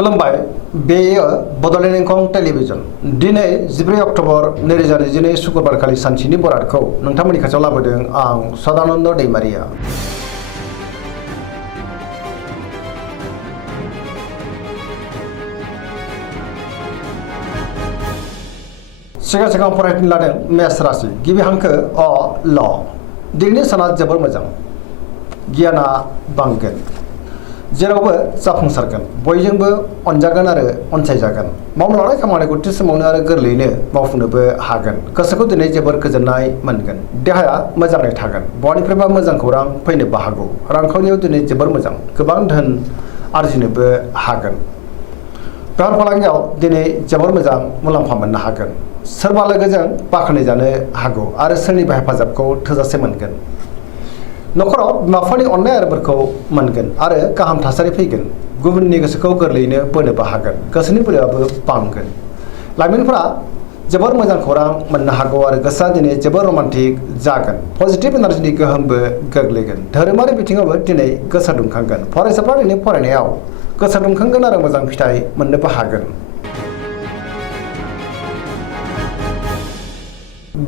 खुलुमबाय बेयो बड'लेण्ड इंखं टेलिभिजन दिनै 14 अक्ट'बर 2022 शुक्रबारखालि सानसेनि बरादखौ नोंथांमोननि खाथियाव लाबोदों आं सदानन्द दैमारिया। सिगां फरायनो लादों मेष राशि गिबि हांखो अ ल दिनैनि साना जोबोर मोजां गियाना बांगोन जेरावबो जाफुंसारगोन बयजोंबो अनजागोन आरो अनसायजागोन मावनो लानाय खामानिखौ थि समावनो आरो गोरलैयैनो मावफुंनोबो हागोन गोसोखौ दिनै जोबोर गोजोननाय मोनगोन देहाया मोजाङै थागोन बयनिफ्रायबो मोजां खौरां फैनोबो हागौ रांखावरियाव दिनै जोबोर मोजां गोबां धोन आरजिनोबो हागोन बेफार फालांगियाव दिनै जोबोर मोजां मुलाम्फा मोननो हागोन सोरबा लोगोजों बाख्नायजानो हागौ आरो सोरनिबा हेफाजाबखौ थोजासे मोनगोन न'खराव बिमा-बिफानि अननाय आरो बोरखौ मोनगोन आरो गाहाम थासारि फैगोन गुबुननि गोसोखौ गोरलैयैनो बोनोबो हागोन गोसोनि बोलोआबो बांगोन लाइमोनफोरा जोबोर मोजां खौरां मोननो हागौ आरो गोसोआ दिनै जोबोर रमान्टिक जागोन पजिटिभ एनार्जिनि गोहोमबो गोग्लैगोन धोरोमारि बिथिङावबो दिनै गोसो दुंखांगोन फरायसाफ्रा दिनै फरायनायाव गोसो दुंखांगोन आरो मोजां फिथाइ मोननोबो हागोन।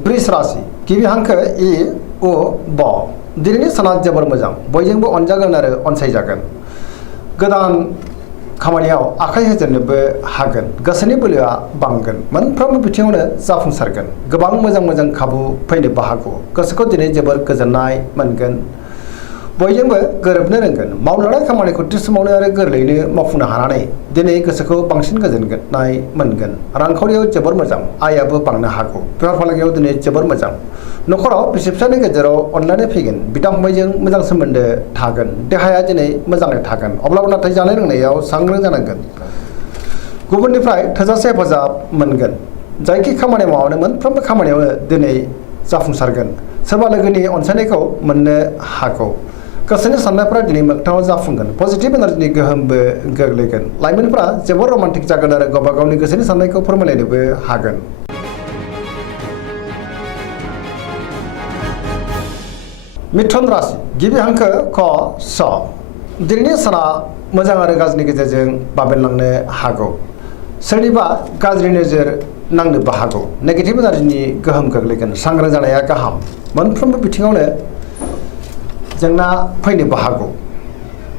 वृष राशि गिबि हांखो इ उ ब दिनैनि साना जोबोर मोजां बयजोंबो अनजागोन आरो अनसायजागोन गोदान खामानियाव आखाइ होजेननोबो हागोन गोसोनि बोलोआ बांगोन मोनफ्रोमबो बिथिङावनो जाफुंसारगोन गोबां मोजां खाबु फैनोबो हागौ गोसोखौ दिनै जोबोर गोजोननाय मोनगोन बयजोंबो गोरोबनो रोंगोन मावनो लानाय खामानिखौ थि समावनो आरो गोरलैयैनो मावफुंनो हानानै दिनै गोसोखौ बांसिन गोजोननाय मोनगोन रांखावरियाव जोबोर मोजां आयाबो बांनो हागौ बेफार फालांगियाव दिनै जोबोर मोजां न'खराव बिसि फिसायनि गेजेराव अनलायनाय फैगोन बिदा फंबायजों मोजां सोमोन्दो थागोन देहाया दिनै मोजाङै थागोन अब्लाबो नाथाय जानाय लोंनायाव सांग्रां जानांगोन गुबुननिफ्राय थोजासे हेफाजाब मोनगोन जायखि खामानि मावनो मोनफ्रोमबो खामानियावनो दिनै जाफुंसारगोन सोरबा लोगोनि अनसायनायखौ मोननो हागौ गोसोनि साननायफ्रा दिनै मोगथाङाव जाफुंगोन पजिटिभ एनार्जिनि गोहोमबो गोग्लैगोन लाइमोनफ्रा जोबोर रमान्टिक जागोन आरो गावबा गावनि गोसोनि साननायखौ फोरमायलायनोबो हागोन। मिथुन राशि गिबि हांखो क स दिनैनि साना मोजां आरो गाज्रिनि गेजेरजों बाबेनलांनो हागौ सोरनिबा गाज्रि नोजोर नांनोबो हागौ नेगेटिभ एनार्जिनि गोहोम गोग्लैगोन सांग्रां जानाया गाहाम मोनफ्रोमबो बिथिङावनो जेंना फैनोबो हागौ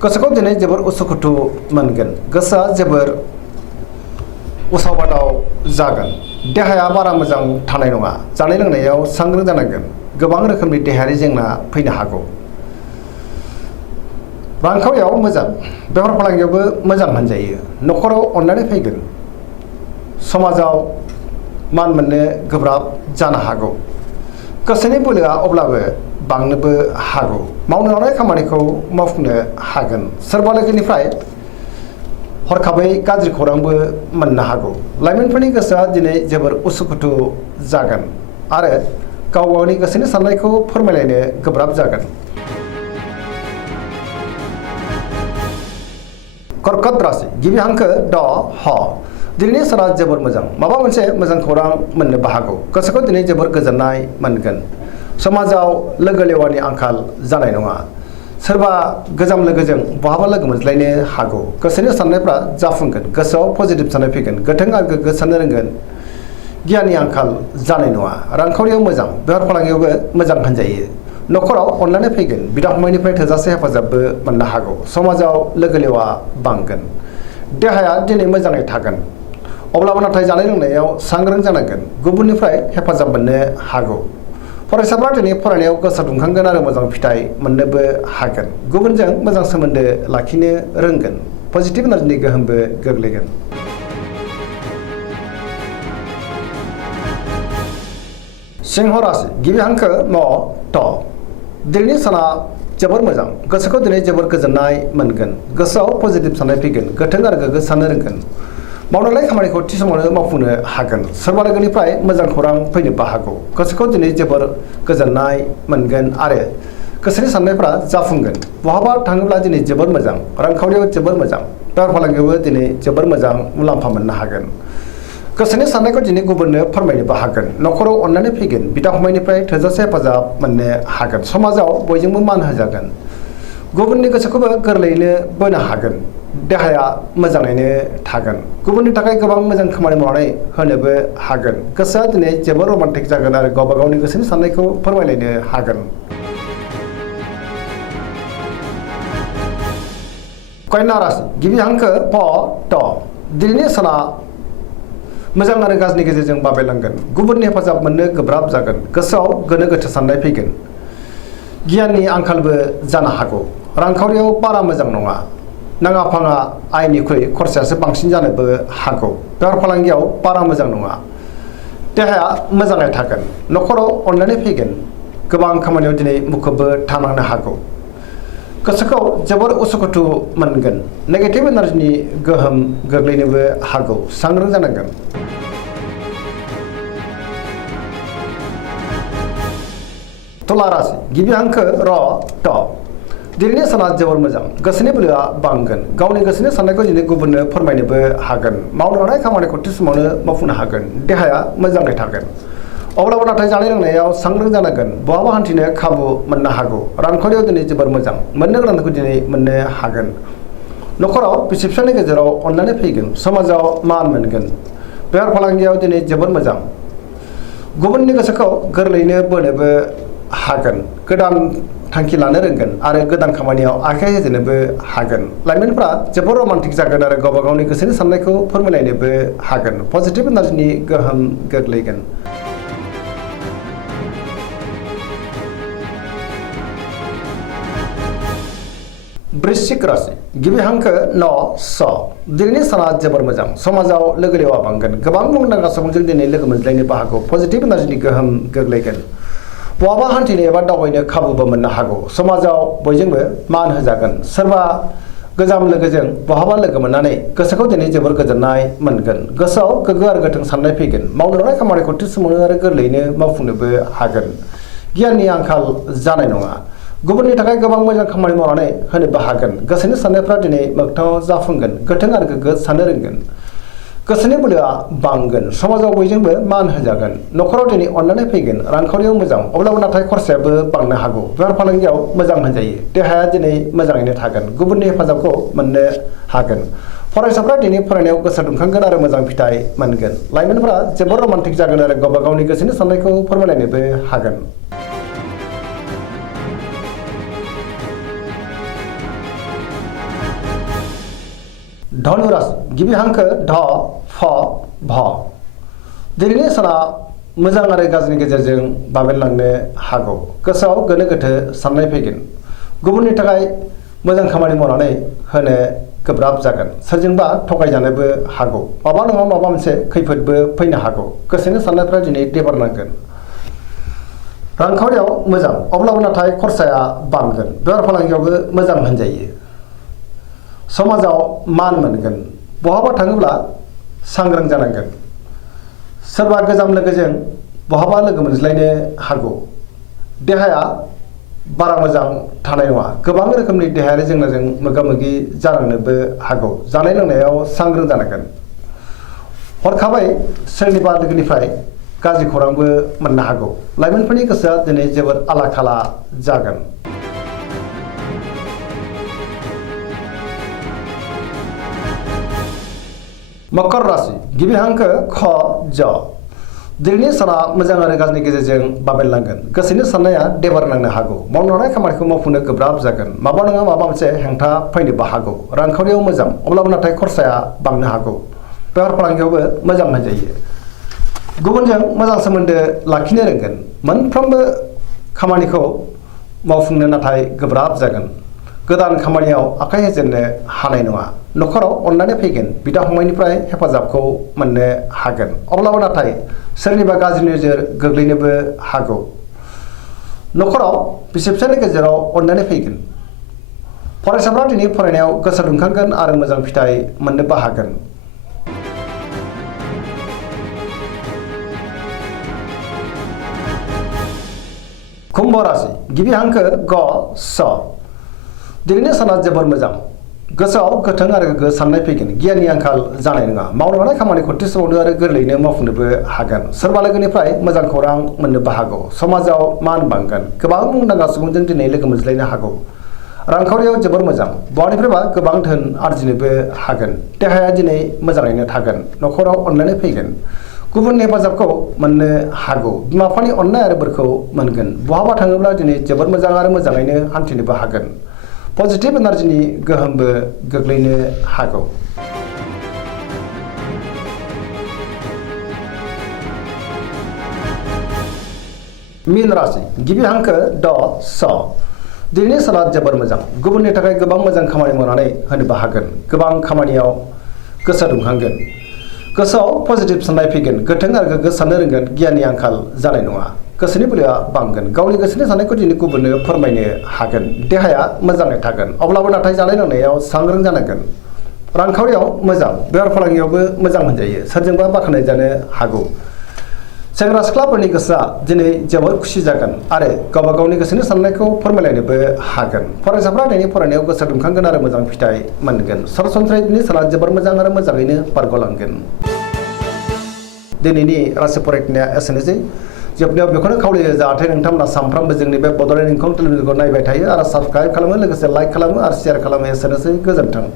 गोसोखौ दिनै जोबोर उसुखुथु मोनगोन गोसोआ जोबोर उसाव बादाव जागोन देहाया बारा मोजां थानाय नङा जानाय लोंनायाव सांग्रां जानांगोन गोबां रोखोमनि देहायारि जेंना फैनो हागौ रांखावरियाव मोजां बेफार फालांगियावबो मोजां होनजायो न'खराव अननानै फैगोन समाजाव मान मोननो गोब्राब जानो हागौ गोसोनि बोलोआ अब्लाबो बांनोबो हागौ मावनो लानाय खामानिखौ मावफुंनो हागोन सोरबा लोगोनिफ्राय हरखाबै गाज्रि खौरांबो मोननो हागौ लाइमोनफोरनि गोसोआ दिनै जोबोर उसुखुथु जागोन आरो गाव गावनि गोसोनि साननायखौ फोरमायलायनो गोब्राब जागोन। कर्कट राशि गिबि हांखो ड ह दिनैनि साना जोबोर मोजां माबा मोनसे मोजां खौरां मोननोबो हागौ गोसोखौ दिनै जोबोर गोजोननाय मोनगोन समाजाव लोगो लेवानि आंखाल जानाय नङा सोरबा गोजाम लोगोजों बहाबा लोगो मोनज्लायनो हागौ गोसोनि साननायफ्रा जाफुंगोन गोसोआव पजिटिभ साननाय फैगोन गोथों आरो गोग्गो साननो रोंगोन गियाननि आंखाल जानाय नङा रांखावरियाव मोजां बेफार फालांगियावबो मोजां होनजायो न'खराव अनलायनाय फैगोन बिदा फंबायनिफ्राय थोजासे हेफाजाबबो मोननो हागौ समाजाव लोगो लेवा बांगोन देहाया दिनै मोजाङै थागोन अब्लाबो नाथाय जानाय लोंनायाव सांग्रां जानांगोन गुबुननिफ्राय हेफाजाब मोननो हागौ फरायसाफ्रा दिनै फरायनायाव गोसो दुंखांगोन आरो मोजां फिथाइ मोननोबो हागोन गुबुनजों मोजां सोमोन्दो लाखिनो रोंगोन पजिटिभ एनार्जिनि गोहोमबो गोग्लैगोन। सिंह राशि गिबि हांखो म ट दिनैनि साना जोबोर मोजां गोसोखौ दिनै जोबोर गोजोननाय मोनगोन गोसोआव पजिटिभ साननाय फैगोन गोथों आरो गोग्गो साननो रोंगोन मावनाय खामानिखौ थि समावनो मावफुंनो हागोन सोरबा लोगोनिफ्राय मोजां खौरां फैनोबो हागौ गोसोखौ दिनै जोबोर गोजोननाय मोनगोन आरो गोसोनि साननायफ्रा जाफुंगोन बहाबा थाङोब्ला दिनै जोबोर मोजां रांखावरियाव जोबोर मोजां बेफार फालांगियावबो दिनै जोबोर मोजां मुलाम्फा मोननो हागोन गोसोनि साननायखौ दिनै गुबुननो फोरमायनोबो हागोन न'खराव अननानै फैगोन बिदा फंबायनिफ्राय थोजासे हेफाजाब मोननो हागोन समाजाव बयजोंबो मान होजागोन गुबुननि गोसोखौबो गोरलैयैनो बोनो हागोन देहाया मोजाङैनो थागोन गुबुननि थाखाय गोबां मोजां खामानि मावनानै होनोबो हागोन गोसोआ दिनै जोबोर रमान्टिक जागोन आरो गावबा गावनि गोसोनि साननायखौ फोरमायलायनो हागोन कन्या राशि गिबि हांखो प ट दिनैनि साना मोजां आरो गाज्रिनि गेजेरजों बाबेलांगोन गुबुननि हेफाजाब मोननो गोब्राब जागोन गोसोआव गोनो गोथो साननाय फैगोन गियाननि आंखालबो जानो हागौ रांखावरियाव बारा मोजां नङा नाङा फाङा आयनिख्रुइ खरसायासो बांसिन जानोबो हागौ बेफार फालांगियाव बारा मोजां नङा देहाया मोजाङै थागोन न'खराव अननानै फैगोन गोबां खामानियाव दिनै मुखुबबो थानांनो हागौ गोसोखौ जोबोर उसुखुथु मोनगोन नेगेटिभ एनार्जिनि गोहोम गोग्लैनोबो हागौ सांग्रां जानांगोन तुला राशि गिबि हांखो र ट दिनैनि साना जोबोर मोजां गोसोनि बोलोआ बांगोन गावनि गोसोनि साननायखौ दिनै गुबुननो फोरमायनोबो हागोन मावनो लानाय खामानिखौ थि समावनो मावफुंनो हागोन देहाया मोजाङै थागोन अब्लाबो नाथाय जानाय लोंनायाव सांग्रां जानांगोन बहाबा हान्थिनो खाबु मोननो हागौ रांखावरियाव दिनै जोबोर मोजां मोननो गोनांखौ दिनै मोननो हागोन न'खराव बिसि फिसायनि गेजेराव अननानै फैगोन समाजाव मान मोनगोन बेफार फालांगियाव दिनै जोबोर मोजां गुबुननि गोसोखौ गोरलैयैनो बोनोबो हागोन गोदान थांखि लानो रोंगोन आरो गोदान खामानियाव आखाइ होजेननोबो हागोन लाइमोनफ्रा जोबोर रमान्टिक जागोन आरो गावबा गावनि गोसोनि साननायखौ फोरमायलायनोबो हागोन पजिटिभ एनार्जिनि गोहोम गोग्लैगोन वृश्चिक राशि गिबि हांखो न स दिनैनि साना जोबोर मोजां समाजाव लोगो लेवा बांगोन गोबां मुंदांखा सुबुंजों दिनै लोगो मोनज्लायनोबो हागौ पजिटिभ एनार्जिनि गोहोम गोग्लैगोन बहाबा हान्थिनो एबा दावबायनो खाबुबो मोननो हागौ समाजाव बयजोंबो मान होजागोन सोरबा गोजाम लोगोजों बहाबा लोगो मोननानै गोसोखौ दिनै जोबोर गोजोननाय मोनगोन गोसोआव गोग्गो आरो गोथों साननाय फैगोन मावनो लानाय खामानिखौ थि समावनो आरो गोरलैयैनो मावफुंनोबो हागोन गियाननि आंखाल जानाय नङा गुबुननि थाखाय गोबां मोजां खामानि मावनानै होनोबो हागोन गोसोनि साननायफ्रा दिनै मोगथाङाव जाफुंगोन गोथों आरो गोग्गो साननो रोंगोन गोसोनि बोलोआ बांगोन समाजाव बयजोंबो मान होजागोन न'खराव दिनै अननानै फैगोन रांखावरियाव मोजां अब्लाबो नाथाय खरसायाबो बांनो हागौ बेफार फालांगियाव मोजां होनजायो देहाया दिनै मोजाङैनो थागोन गुबुननि हेफाजाबखौ मोननो हागोन फरायसाफ्रा दिनै फरायनायाव गोसो दुंखांगोन आरो मोजां फिथाइ मोनगोन लाइमोनफोरा जोबोर रमान्टिक जागोन आरो गावबा गावनि गोसोनि साननायखौ फोरमायलायनोबो हागोन धनु राशि गिबि हांखो ध फ भ दिनैनि साना मोजां आरो गाज्रिनि गेजेरजों बाबेनलांनो हागौ गोसोआव गोनो गोथो साननाय फैगोन गुबुननि थाखाय मोजां खामानि मावनानै होनो गोब्राब जागोन सोरजोंबा थगायजानोबो हागौ माबा नङा माबा मोनसे खैफोदबो फैनो हागौ गोसोनि साननायफ्रा दिनै देबारनांगोन रांखावरियाव मोजां अब्लाबो नाथाय खरसाया बांगोन बेफार फालांगियावबो मोजां होनजायो समाजाव मान मोनगोन बहाबा थाङोब्ला सांग्रां जानांगोन सोरबा गोजाम लोगोजों बहाबा लोगो मोनज्लायनो हागौ देहाया बारा मोजां थानाय नङा गोबां रोखोमनि देहायारि जेंनाजों मोगा मोगि जानांनोबो हागौ जानाय लोंनायाव सांग्रां जानांगोन हरखाबै सोरनिबा लोगोनिफ्राय गाज्रि खौरांबो मोननो हागौ लाइमोनफोरनि गोसोआ दिनै जोबोद आला खाला जागोन मकर राशि गिबि हांखो ख ज दिनैनि साना मोजां आरो गाज्रिनि गेजेरजों बाबेनलांगोन गोसोनि साननाया देबार नांनो हागौ मावनो लानाय खामानिखौ मावफुंनो गोब्राब जागोन माबा नङा माबा मोनसे हेंथा फैनोबो हागौ रांखावरियाव मोजां अब्लाबो नाथाय खरसाया बांनो हागौ बेफार फालांगियावबो मोजां होनजायो गुबुनजों मोजां सोमोन्दो लाखिनो रोंगोन मोनफ्रोमबो खामानिखौ मावफुंनो नाथाय गोब्राब जागोन गोदान खामानियाव आखाइ होजेननो हानाय नङा न'खराव अननानै फैगोन बिदा फंबायनिफ्राय हेफाजाबखौ मोननो हागोन अब्लाबो नाथाय सोरनिबा गाज्रि नोजोर गोग्लैनोबो हागौ न'खराव बिसि फिसायनि गेजेराव अननानै फैगोन फरायसाफ्रा दिनै फरायनायाव गोसो दुंखांगोन आरो मोजां फिथाइ मोननोबो हागोन कुम्भ राशि गिबि हांखो ग स दिनैनि साना जोबोर मोजां गोसोआव गोथों आरो गोग्गो साननाय फैगोन गियाननि आंखाल जानाय नङा मावनो लानाय खामानिखौ थि समावनो आरो गोरलैयैनो मावफुंनोबो हागोन सोरबा लोगोनिफ्राय मोजां खौरां मोननोबो हागौ समाजाव मान बांगोन गोबां मुंदांखा सुबुंजों दिनै लोगो मोनज्लायनो हागौ रांखावरियाव जोबोर मोजां बहानिफ्रायबा गोबां धोन आरजिनोबो हागोन देहाया दिनै मोजाङैनो थागोन न'खराव अनलायनाय फैगोन गुबुननि हेफाजाबखौ मोननो हागौ बिमा बिफानि अननाय आरो बोरखौ मोनगोन बहाबा थाङोब्ला दिनै जोबोर मोजां आरो मोजाङैनो हान्थिनोबो हागोन पजिटिभ एनार्जिनि गोहोमबो गोग्लैनो हागौ। मीन राशि गिबि हांखो ड स दिनैनि साना जोबोर मोजां गुबुननि थाखाय गोबां मोजां खामानि मावनानै होनोबो हागोन गोबां खामानियाव गोसो दुंखांगोन गोसोआव पजिटिभ साननाय फैगोन गोथों आरो गोग्गो साननो रोंगोन गियाननि आंखाल जानाय नङा गोसोनि बोलोआ बांगोन गावनि गोसोनि साननायखौ दिनै गुबुननो फोरमायनो हागोन देहाया मोजाङै थागोन अब्लाबो नाथाय जानाय लोंनायाव सांग्रां जानांगोन रांखावरियाव मोजां बेफार फालांगियावबो मोजां मोनजायो सोरजोंबा बाख्नाय जानो हागौ सेंग्रा सिख्लाफोरनि गोसोआ दिनै जोबोर खुसि जागोन आरो गावबा गावनि गोसोनि साननायखौ फोरमायलायनोबो हागोन फरायसाफ्रा दिनै फरायनायाव गोसो दुंखांगोन आरो मोजां फिथाइ मोनगोन सरासनस्रायै दिनै साना जोबोर मोजां आरो मोजाङैनो बारग'लांगोन। दिनैनि राशि फरायनाया एसेनोसै जोबनायाव बेखौनो खावलायो जाहाथे नोंथांमोना सानफ्रामबो जोंनि बे बड'लेण्ड इंखं टेलिभिजनखौ नायबाय थायो आरो साबस्क्राइब खालामो लोगोसे लाइक खालामो आरो शेयार खालामो एसेनोसै गोजोन्थों।